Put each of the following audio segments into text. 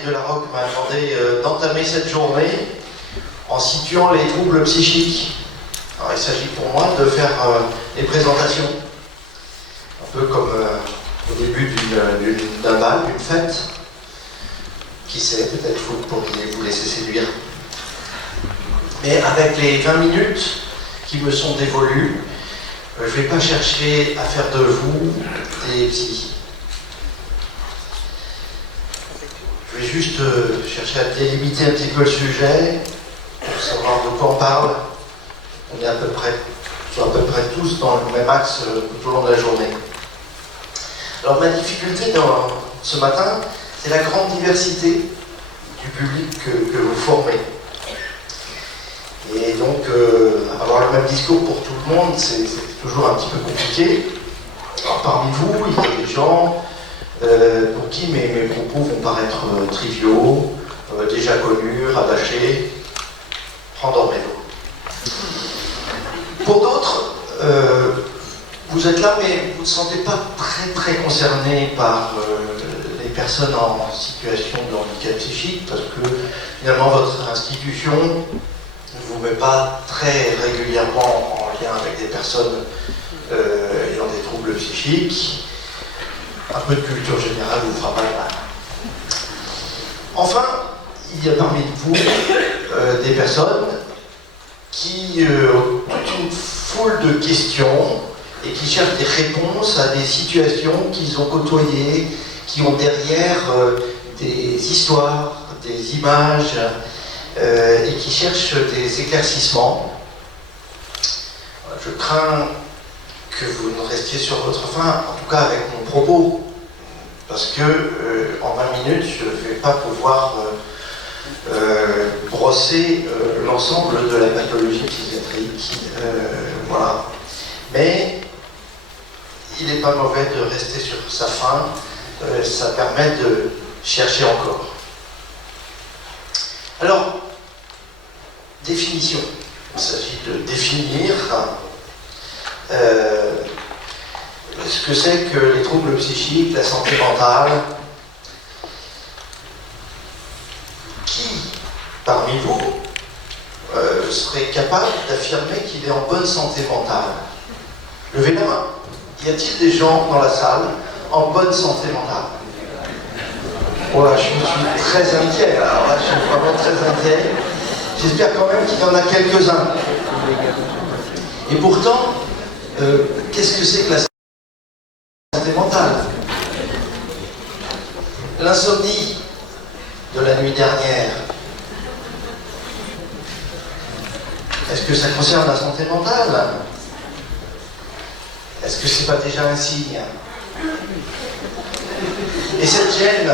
Marie Delarocque m'a demandé d'entamer cette journée en situant les troubles psychiques. Alors, il s'agit pour moi de faire des présentations, un peu comme au début d'un bal, d'une fête. Qui sait, peut-être vous pourriez vous laisser séduire. Mais avec les 20 minutes qui me sont dévolues, je ne vais pas chercher à faire de vous des psys. Je vais juste chercher à délimiter un petit peu le sujet pour savoir de quoi on parle. On est à peu près tous dans le même axe tout au long de la journée. Alors ma difficulté ce matin, c'est la grande diversité du public que vous formez. Et donc, avoir le même discours pour tout le monde, c'est toujours un petit peu compliqué. Alors, parmi vous, il y a des gens pour qui mes propos vont paraître triviaux, déjà connus, rabâchés. Rendormez-vous. Pour d'autres, vous êtes là, mais vous ne sentez pas très concernés par les personnes en situation de handicap psychique, parce que finalement, votre institution ne vous met pas très régulièrement en lien avec des personnes ayant des troubles psychiques. Un peu de culture générale vous fera pas de mal. Enfin, il y a parmi vous des personnes qui ont toute une foule de questions et qui cherchent des réponses à des situations qu'ils ont côtoyées, qui ont derrière des histoires, des images, et qui cherchent des éclaircissements. Je crains que vous ne restiez sur votre faim, en tout cas avec mon propos, parce que en 20 minutes, je ne vais pas pouvoir brosser l'ensemble de la pathologie psychiatrique. Voilà. Mais il n'est pas mauvais de rester sur sa faim, ça permet de chercher encore. Alors, définition. Il s'agit de définir ce que c'est que les troubles psychiques, la santé mentale. Qui, parmi vous, serait capable d'affirmer qu'il est en bonne santé mentale? Levez la main. Y a-t-il des gens dans la salle en bonne santé mentale? Voilà, je suis très inquiet. Alors là, je suis vraiment très inquiet. J'espère quand même qu'il y en a quelques-uns. Et pourtant, qu'est-ce que c'est que la santé mentale? L'insomnie de la nuit dernière. Est-ce que ça concerne la santé mentale? Est-ce que c'est pas déjà un signe? Et cette gêne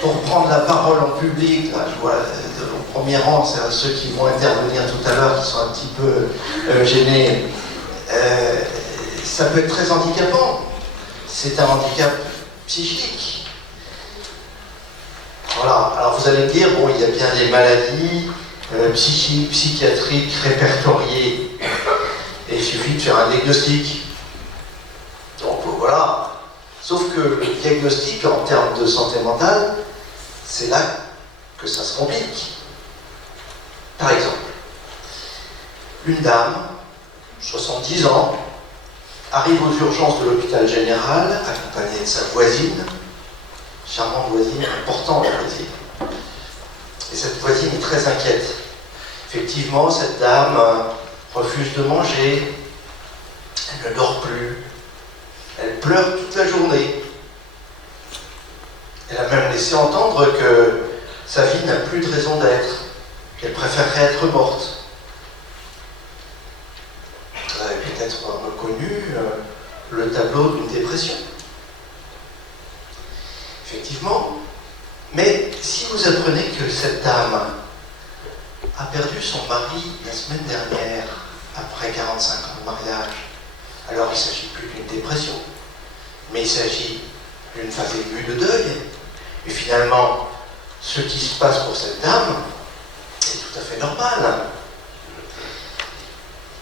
pour prendre la parole en public, là, je vois au premier rang, c'est ceux qui vont intervenir tout à l'heure, qui sont un petit peu gênés. Ça peut être très handicapant. C'est un handicap psychique. Voilà. Alors vous allez me dire, bon, il y a bien des maladies psychiques, psychiatriques répertoriées. Et il suffit de faire un diagnostic. Donc voilà. Sauf que le diagnostic en termes de santé mentale, c'est là que ça se complique. Par exemple, une dame, 70 ans, arrive aux urgences de l'hôpital général, accompagnée de sa voisine, charmante voisine, importante voisine. Et cette voisine est très inquiète. Effectivement, cette dame refuse de manger, elle ne dort plus, elle pleure toute la journée. Elle a même laissé entendre que sa vie n'a plus de raison d'être, qu'elle préférerait être morte. Vous avez peut-être reconnu le tableau d'une dépression. Effectivement. Mais si vous apprenez que cette dame a perdu son mari la semaine dernière, après 45 ans de mariage, alors il ne s'agit plus d'une dépression, mais il s'agit d'une phase aiguë de deuil. Et finalement, ce qui se passe pour cette dame est tout à fait normal.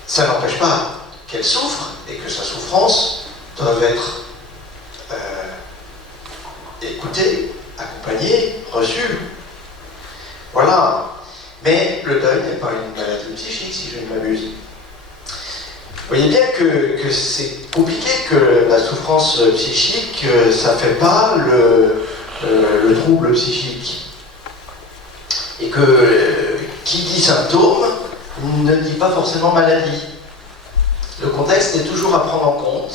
Ça n'empêche pas qu'elle souffre et que sa souffrance doit être écoutée, accompagnée, reçue. Voilà. Mais le deuil n'est pas une maladie psychique, si je ne m'abuse. Vous voyez bien que c'est compliqué, que la souffrance psychique, ça ne fait pas le trouble psychique. Et que qui dit symptôme ne dit pas forcément maladie. Le contexte est toujours à prendre en compte,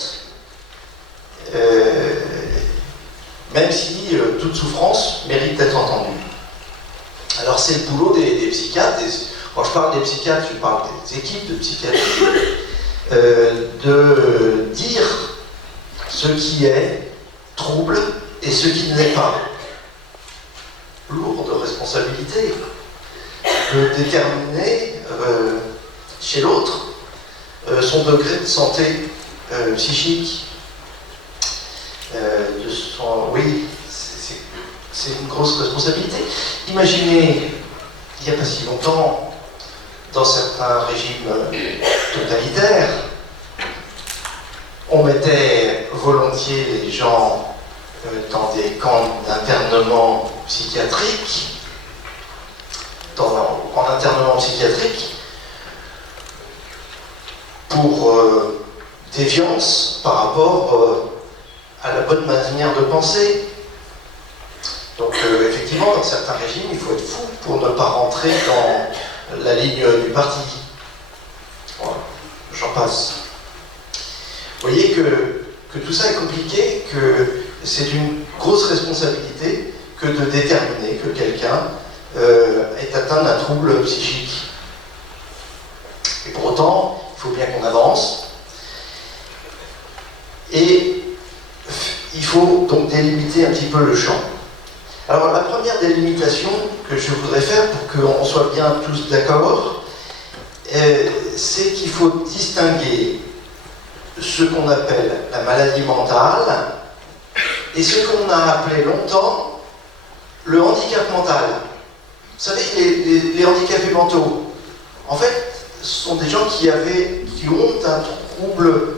même si toute souffrance mérite d'être entendue. Alors c'est le boulot des psychiatres, quand je parle des psychiatres, je parle des équipes de psychiatrie, de dire ce qui est trouble et ce qui ne l'est pas. Lourde responsabilité de déterminer chez l'autre son degré de santé psychique. Oui, c'est une grosse responsabilité. Imaginez, il n'y a pas si longtemps, dans certains régimes totalitaires, on mettait volontiers les gens dans des camps d'internement psychiatrique, en internement psychiatrique, pour déviance par rapport à la bonne manière de penser. Donc effectivement, dans certains régimes, il faut être fou pour ne pas rentrer dans la ligne du parti. Voilà, j'en passe. Vous voyez que tout ça est compliqué, que c'est une grosse responsabilité que de déterminer que quelqu'un est atteint d'un trouble psychique. Et pour autant, il faut bien qu'on avance. Et il faut donc délimiter un petit peu le champ. Alors la première délimitation que je voudrais faire pour qu'on soit bien tous d'accord, c'est qu'il faut distinguer ce qu'on appelle la maladie mentale et ce qu'on a appelé longtemps le handicap mental. Vous savez, les handicapés mentaux, en fait, ce sont des gens qui ont un trouble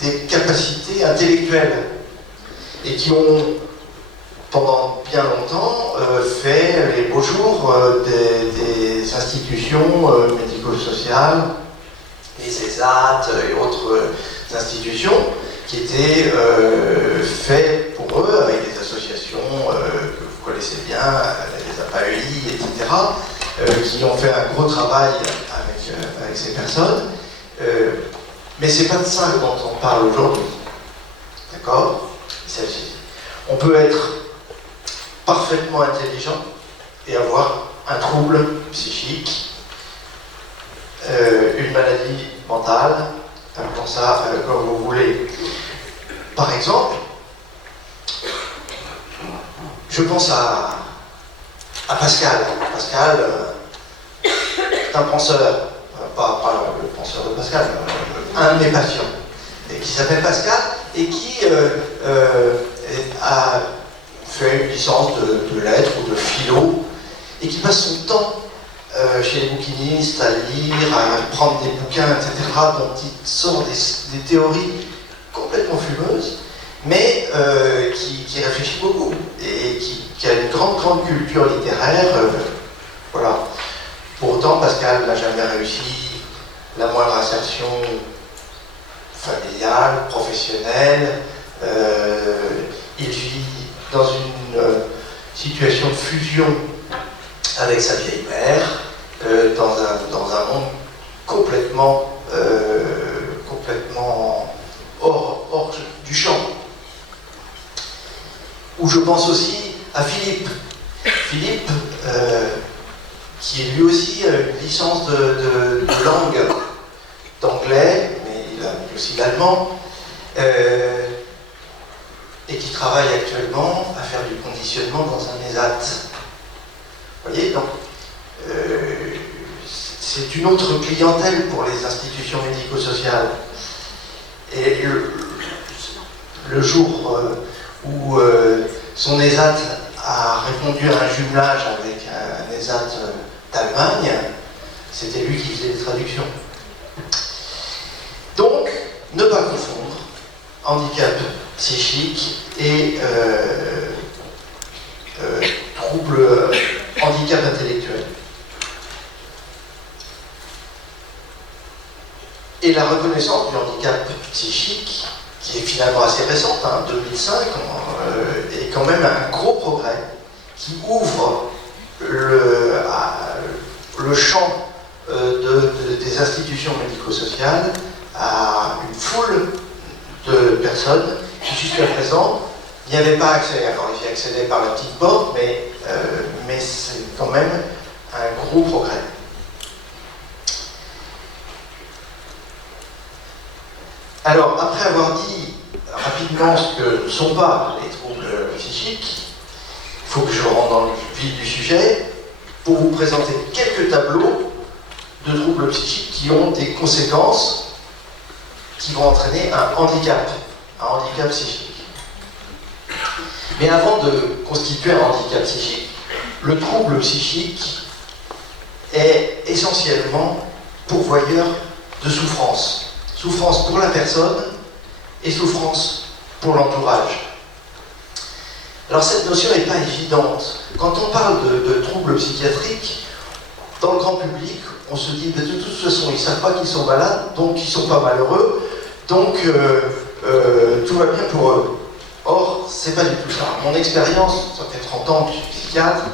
des capacités intellectuelles et qui ont pendant bien longtemps fait les beaux jours des institutions médico-sociales, les ESAT et autres institutions qui étaient faites pour eux avec des associations que vous connaissez bien, les APAEI, etc., qui ont fait un gros travail avec ces personnes. Mais c'est pas de ça dont on parle aujourd'hui. D'accord ? On peut être parfaitement intelligent et avoir un trouble psychique, une maladie mentale, appelons ça comme vous voulez. Par exemple, je pense à Pascal. Pascal, c'est un penseur, pas le penseur de Pascal, un de mes patients, et qui s'appelle Pascal et qui a fait une licence de lettres ou de philo et qui passe son temps chez les bouquinistes à lire, à prendre des bouquins, etc., dont il sort des théories complètement fumeuses, mais qui réfléchit beaucoup et qui a une grande culture littéraire. Voilà. Pour autant, Pascal n'a jamais réussi la moindre insertion familiale, professionnelle. Il vit dans une situation de fusion avec sa vieille mère, dans un monde complètement hors du champ. Où je pense aussi à Philippe. Philippe, qui est lui aussi une licence de langue, d'anglais, mais il a aussi l'allemand, et qui travaille actuellement à faire du conditionnement dans un ESAT. Vous voyez, donc, c'est une autre clientèle pour les institutions médico-sociales. Et le jour où son ESAT a répondu à un jumelage avec un ESAT d'Allemagne, c'était lui qui faisait les traductions. Donc, ne pas confondre handicap psychique et trouble handicap intellectuel. Et la reconnaissance du handicap psychique, qui est finalement assez récente, 2005, est quand même un gros progrès qui ouvre le champ des institutions médico-sociales à une foule de personnes qui jusqu'à présent n'y avaient pas accès. Alors ils y accédaient par la petite porte, mais c'est quand même un gros progrès. Alors, après avoir dit rapidement ce que ne sont pas les troubles psychiques, il faut que je rentre dans le vif du sujet pour vous présenter quelques tableaux de troubles psychiques qui ont des conséquences qui vont entraîner un handicap psychique. Mais avant de constituer un handicap psychique, le trouble psychique est essentiellement pourvoyeur de souffrance. Souffrance pour la personne et souffrance pour l'entourage. Alors cette notion n'est pas évidente. Quand on parle de troubles psychiatriques, dans le grand public, on se dit de toute façon ils ne savent pas qu'ils sont malades, donc ils ne sont pas malheureux, donc tout va bien pour eux. Or, c'est pas du tout ça. Mon expérience, ça fait 30 ans que je suis psychiatre,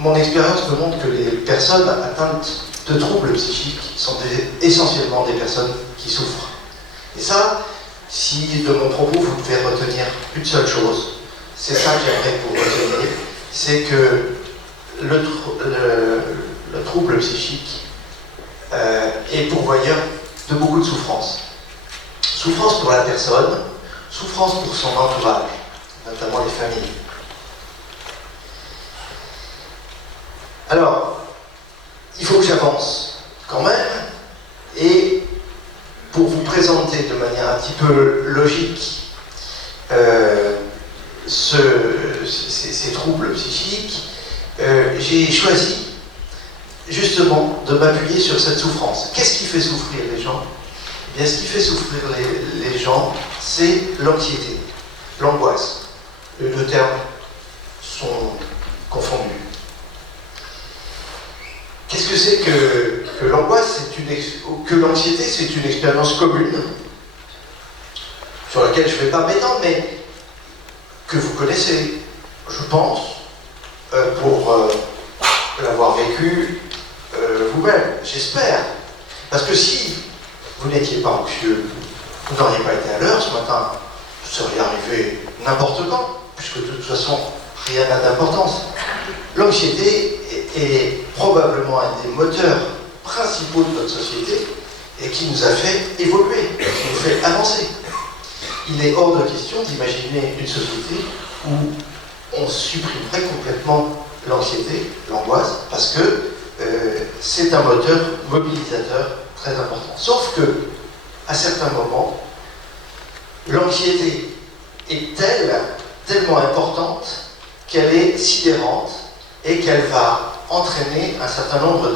mon expérience me montre que les personnes atteintes de troubles psychiques sont essentiellement des personnes qui souffrent. Et ça, si de mon propos vous devez retenir une seule chose, c'est ça que j'aimerais que vous reteniez, c'est que le trouble psychique est pourvoyeur de beaucoup de souffrance. Souffrance pour la personne, souffrance pour son entourage, notamment les familles. Alors, il faut que j'avance quand même, et pour vous présenter de manière un petit peu logique ces troubles psychiques, j'ai choisi justement de m'appuyer sur cette souffrance. Qu'est-ce qui fait souffrir les gens ? Eh bien, ce qui fait souffrir les gens, c'est l'anxiété, l'angoisse. Les deux termes sont confondus. Qu'est-ce que c'est que l'angoisse, que l'anxiété, c'est une expérience commune, sur laquelle je ne vais pas m'étendre, mais que vous connaissez, je pense, pour l'avoir vécu vous-même, j'espère. Parce que si vous n'étiez pas anxieux, vous n'auriez pas été à l'heure ce matin, vous seriez arrivé n'importe quand, puisque de toute façon, rien n'a d'importance. L'anxiété est probablement un des moteurs principaux de notre société et qui nous a fait évoluer, qui nous fait avancer. Il est hors de question d'imaginer une société où on supprimerait complètement l'anxiété, l'angoisse, parce que c'est un moteur mobilisateur très important. Sauf que, à certains moments, l'anxiété est tellement importante qu'elle est sidérante et qu'elle va entraîner un certain nombre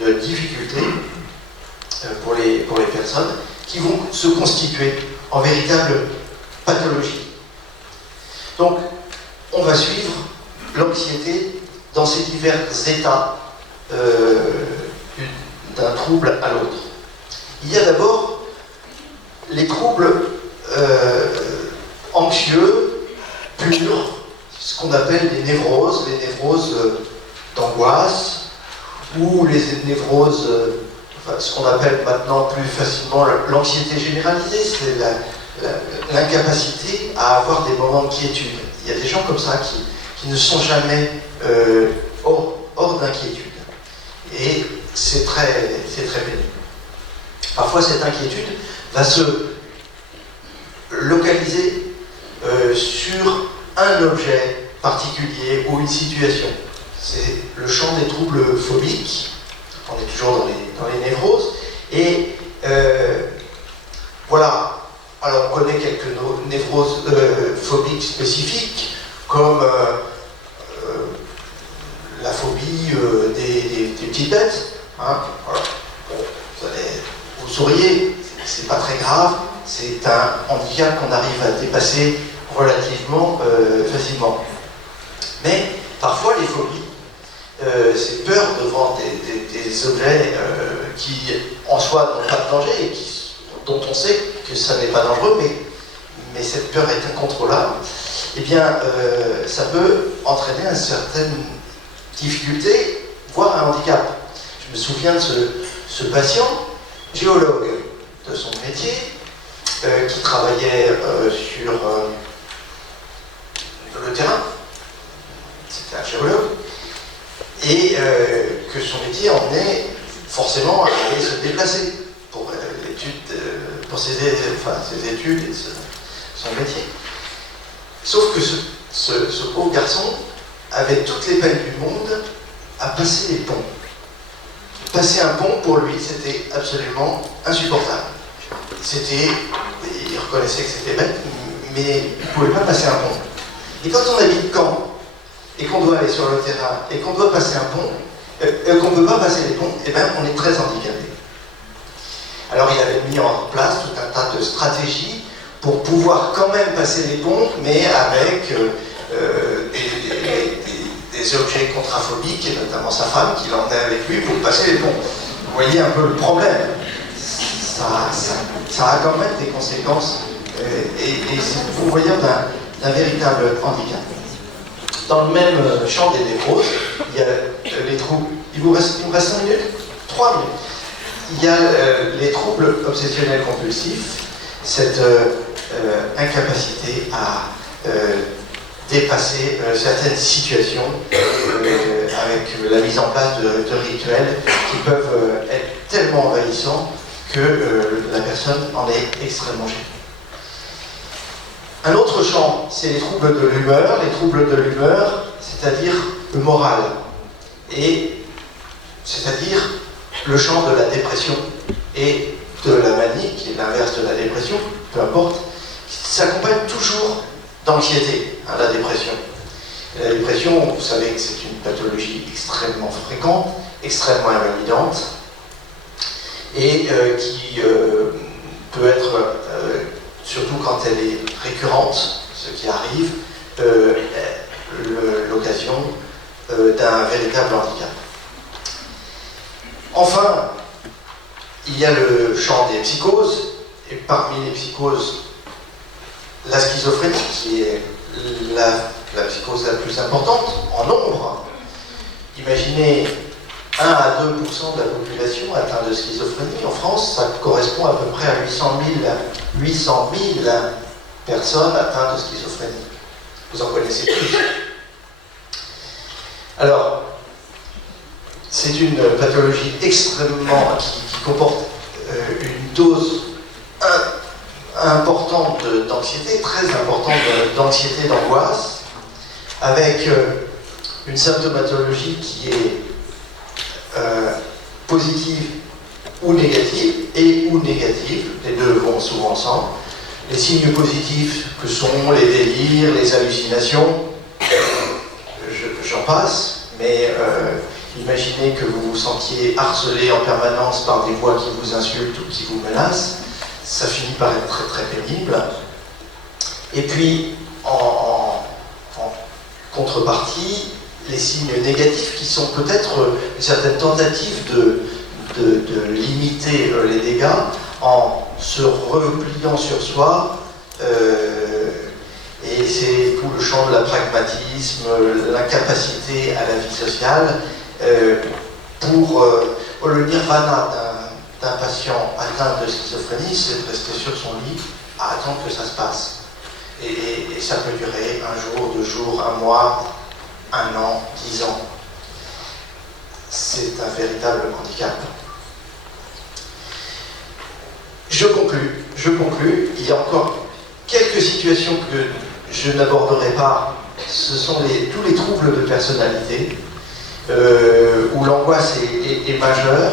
de difficultés pour les personnes qui vont se constituer en véritable pathologie. Donc, on va suivre l'anxiété dans ses divers états d'un trouble à l'autre. Il y a d'abord les troubles anxieux, purs, ce qu'on appelle les névroses d'angoisse, ou les névroses, ce qu'on appelle maintenant plus facilement l'anxiété généralisée, c'est l'incapacité à avoir des moments de quiétude. Il y a des gens comme ça qui ne sont jamais hors d'inquiétude. Et c'est très pénible. Parfois, cette inquiétude va se localiser sur un objet particulier ou une situation. C'est le champ des troubles phobiques. On est toujours dans les névroses. Et voilà. Alors, on connaît quelques névroses phobiques spécifiques, comme la phobie des petites bêtes. Hein, voilà. Bon, vous souriez, c'est pas très grave, c'est un handicap qu'on arrive à dépasser relativement facilement. Mais Parfois, les phobies, c'est peur devant des objets qui, en soi, n'ont pas de danger et dont on sait que ça n'est pas dangereux, mais cette peur est incontrôlable. Eh bien, ça peut entraîner une certaine difficulté, voire un handicap. Je me souviens de ce patient, géologue de son métier, qui travaillait sur le terrain, c'était un géologue, et que son métier emmenait forcément à aller se déplacer pour ses études et son métier. Sauf que ce pauvre garçon avait toutes les peines du monde à passer les ponts. Passer un pont, pour lui, c'était absolument insupportable. Il reconnaissait que c'était bête, mais il ne pouvait pas passer un pont. Et quand on habite Caen, et qu'on doit aller sur le terrain, et qu'on doit passer un pont, qu'on ne peut pas passer les ponts, eh bien, on est très handicapé. Alors il avait mis en place tout un tas de stratégies pour pouvoir quand même passer les ponts, mais avec des objets contraphobiques, et notamment sa femme qui l'emmenait avec lui pour passer les ponts. Vous voyez un peu le problème. Ça a quand même des conséquences, et c'est pour voyez d'un véritable handicap. Dans le même champ des névroses, il y a les troubles. Il me reste 5 minutes 3 minutes. Il y a les troubles obsessionnels compulsifs, cette incapacité à dépasser certaines situations avec la mise en place de rituels qui peuvent être tellement envahissants que la personne en est extrêmement gênée. Un autre champ, c'est les troubles de l'humeur. Les troubles de l'humeur, c'est-à-dire le moral, et c'est-à-dire le champ de la dépression et de la manie, qui est l'inverse de la dépression, peu importe, s'accompagne toujours d'anxiété, la dépression. Et la dépression, vous savez que c'est une pathologie extrêmement fréquente, extrêmement invalidante, et qui peut être, surtout quand elle est récurrente, ce qui arrive, l'occasion d'un véritable handicap. Enfin, il y a le champ des psychoses, et parmi les psychoses, la schizophrénie, qui est la psychose la plus importante en nombre. Imaginez 1 à 2% de la population atteinte de schizophrénie. En France, ça correspond à peu près à 800 000 personnes atteintes de schizophrénie. Vous en connaissez tous. Alors, c'est une pathologie extrêmement qui comporte une dose importante d'anxiété, très importante d'anxiété, d'angoisse, avec une symptomatologie qui est positive ou négative, les deux vont souvent ensemble. Les signes positifs que sont les délires, les hallucinations, j'en passe, mais imaginez que vous vous sentiez harcelé en permanence par des voix qui vous insultent ou qui vous menacent, ça finit par être très très pénible. Et puis, en contrepartie, les signes négatifs qui sont peut-être une certaine tentative de limiter les dégâts en se repliant sur soi, et c'est tout le champ de la pragmatisme, l'incapacité à la vie sociale, pour le nirvana d'un patient atteint de schizophrénie, c'est de rester sur son lit à attendre que ça se passe. Et ça peut durer 1 jour, 2 jours, 1 mois, 1 an, 10 ans. C'est un véritable handicap. Je conclus. Il y a encore quelques situations que je n'aborderai pas. Ce sont tous les troubles de personnalité, où l'angoisse est majeure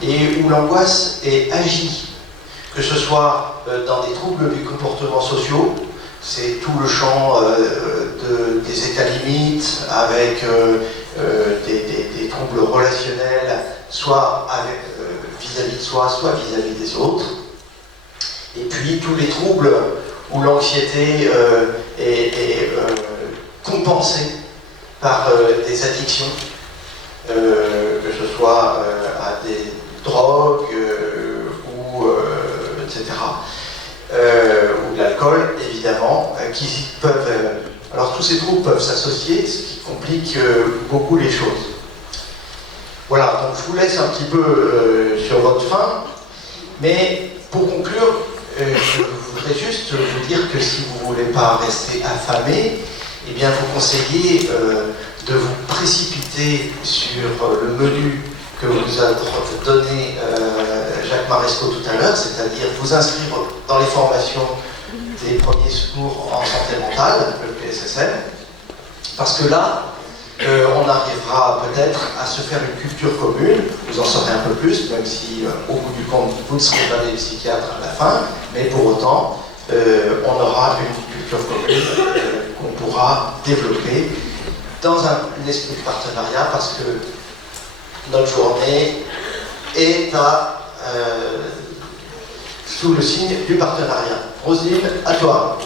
et où l'angoisse est agie, que ce soit dans des troubles du comportement sociaux, c'est tout le champ des états limites, avec des troubles relationnels, soit vis-à-vis de soi, soit vis-à-vis des autres. Et puis tous les troubles où l'anxiété est compensée par des addictions, que ce soit à des drogues ou etc. Ou de l'alcool, évidemment, qui peuvent... alors tous ces troubles peuvent s'associer, ce qui complique beaucoup les choses. Voilà, donc je vous laisse un petit peu sur votre faim, mais pour conclure, je voudrais juste vous dire que si vous ne voulez pas rester affamé, eh bien vous conseillez de vous précipiter sur le menu que vous a donné Jacques Maresco tout à l'heure, c'est-à-dire vous inscrire dans les formations des premiers secours en santé mentale, le PSSM, parce que là, on arrivera peut-être à se faire une culture commune, vous en saurez un peu plus, même si au bout du compte, vous ne serez pas des psychiatres à la fin, mais pour autant, on aura une culture commune qu'on pourra développer dans un esprit de partenariat, parce que notre journée est sous le signe du partenariat. Roselyne, à toi.